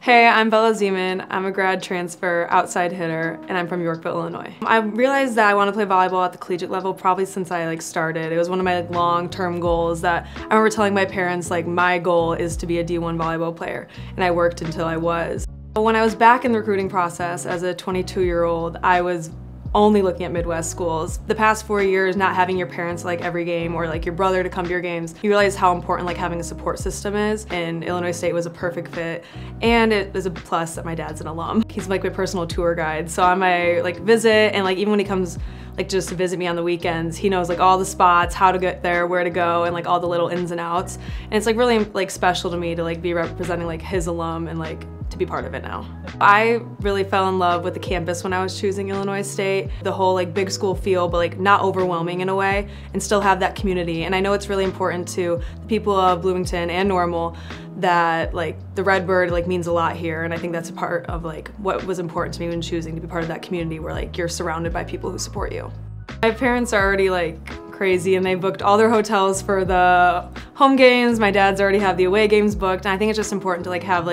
Hey, I'm Bella Zeman. I'm a grad transfer outside hitter, and I'm from Yorkville, Illinois. I realized that I want to play volleyball at the collegiate level probably since I started. It was one of my long-term goals that I remember telling my parents my goal is to be a D1 volleyball player, and I worked until I was. When I was back in the recruiting process as a 22-year-old, I was only looking at Midwest schools. The past 4 years, not having your parents every game or your brother to come to your games, you realize how important having a support system is, and Illinois State was a perfect fit. And it was a plus that my dad's an alum. He's my personal tour guide, so on my visit, and even when he comes just to visit me on the weekends, he knows all the spots, how to get there, where to go, and all the little ins and outs. And it's really special to me to be representing his alum and to be part of it now. I really fell in love with the campus when I was choosing Illinois State. The whole big school feel, but not overwhelming in a way, and still have that community. And I know it's really important to the people of Bloomington and Normal that the Redbird means a lot here, and I think that's a part of what was important to me when choosing to be part of that community where you're surrounded by people who support you. My parents are already crazy, and they booked all their hotels for the home games. My dad's already have the away games booked, and I think it's just important to have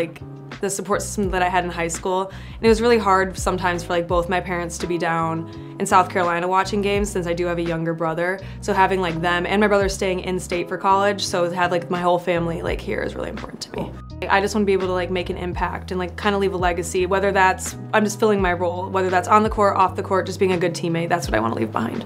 the support system that I had in high school. And it was really hard sometimes for both my parents to be down in South Carolina watching games since I do have a younger brother. So having them and my brother staying in state for college, so to have my whole family here is really important to me. I just want to be able to make an impact and kind of leave a legacy, whether that's I'm just filling my role, whether that's on the court, off the court, just being a good teammate. That's what I want to leave behind.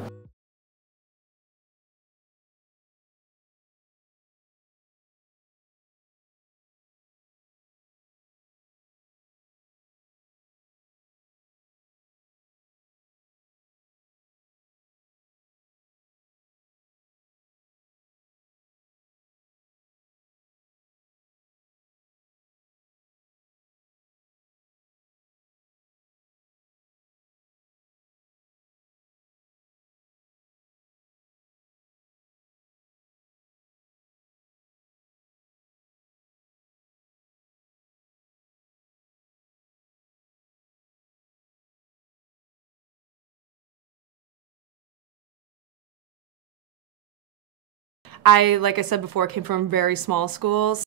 Like I said before, came from very small schools.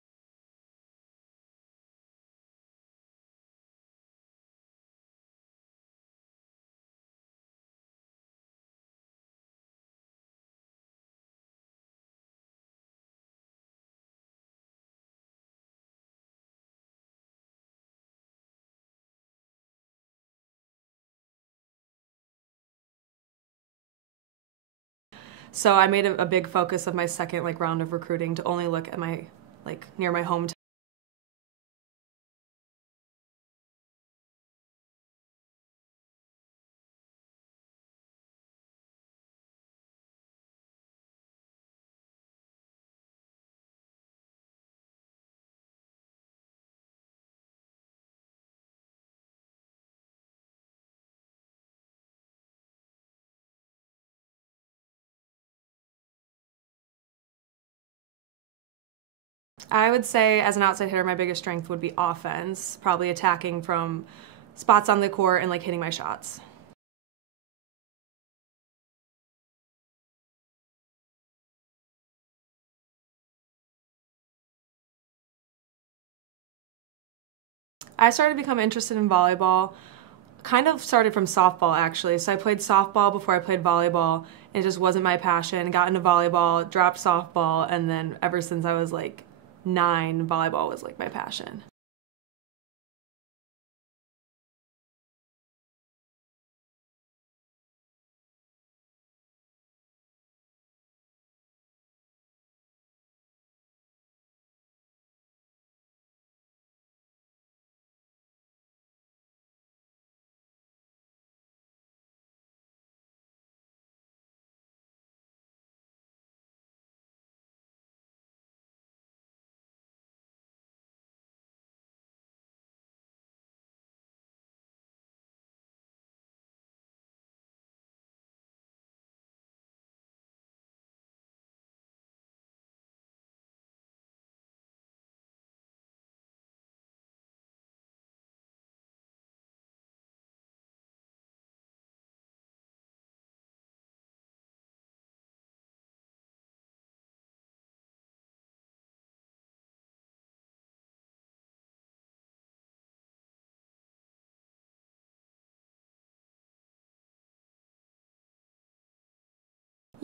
So I made a big focus of my second round of recruiting to only look at my near my hometown. I would say as an outside hitter, my biggest strength would be offense, probably attacking from spots on the court and hitting my shots. I started to become interested in volleyball, kind of started from softball actually. So I played softball before I played volleyball, and it just wasn't my passion. Got into volleyball, dropped softball, and then ever since I was 9, volleyball was my passion.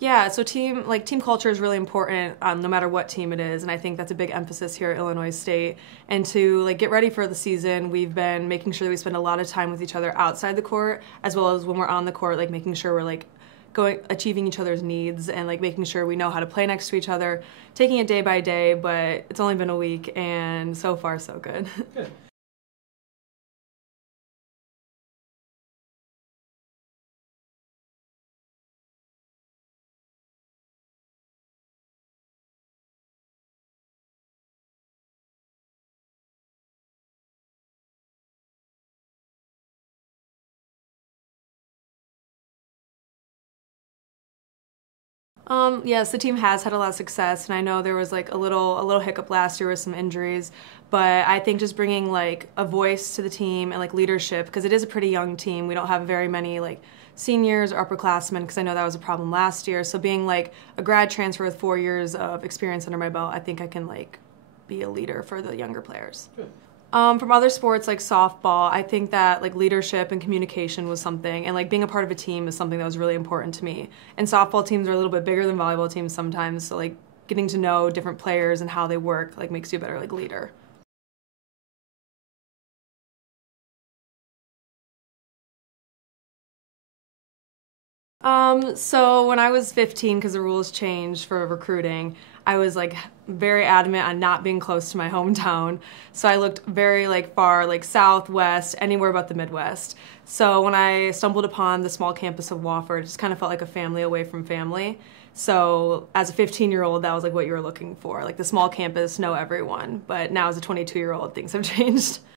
Yeah, so team culture is really important no matter what team it is, and I think that's a big emphasis here at Illinois State. And to get ready for the season, we've been making sure that we spend a lot of time with each other outside the court, as well as when we're on the court, making sure we're achieving each other's needs and making sure we know how to play next to each other, taking it day by day. But it's only been a week, and so far so good. Good. Yes, the team has had a lot of success, and I know there was a little hiccup last year with some injuries, but I think just bringing a voice to the team and leadership, because it is a pretty young team. We don't have very many seniors or upperclassmen, because I know that was a problem last year. So being a grad transfer with 4 years of experience under my belt, I think I can be a leader for the younger players. Good. From other sports like softball, I think that leadership and communication was something, and being a part of a team is something that was really important to me. And softball teams are a little bit bigger than volleyball teams sometimes, so getting to know different players and how they work makes you a better leader. So when I was 15, because the rules changed for recruiting, I was very adamant on not being close to my hometown. So I looked very far, southwest, anywhere but the Midwest. So when I stumbled upon the small campus of Wofford, it just kind of felt like a family away from family. So as a 15-year-old, that was what you were looking for, the small campus, know everyone. But now as a 22-year-old, things have changed.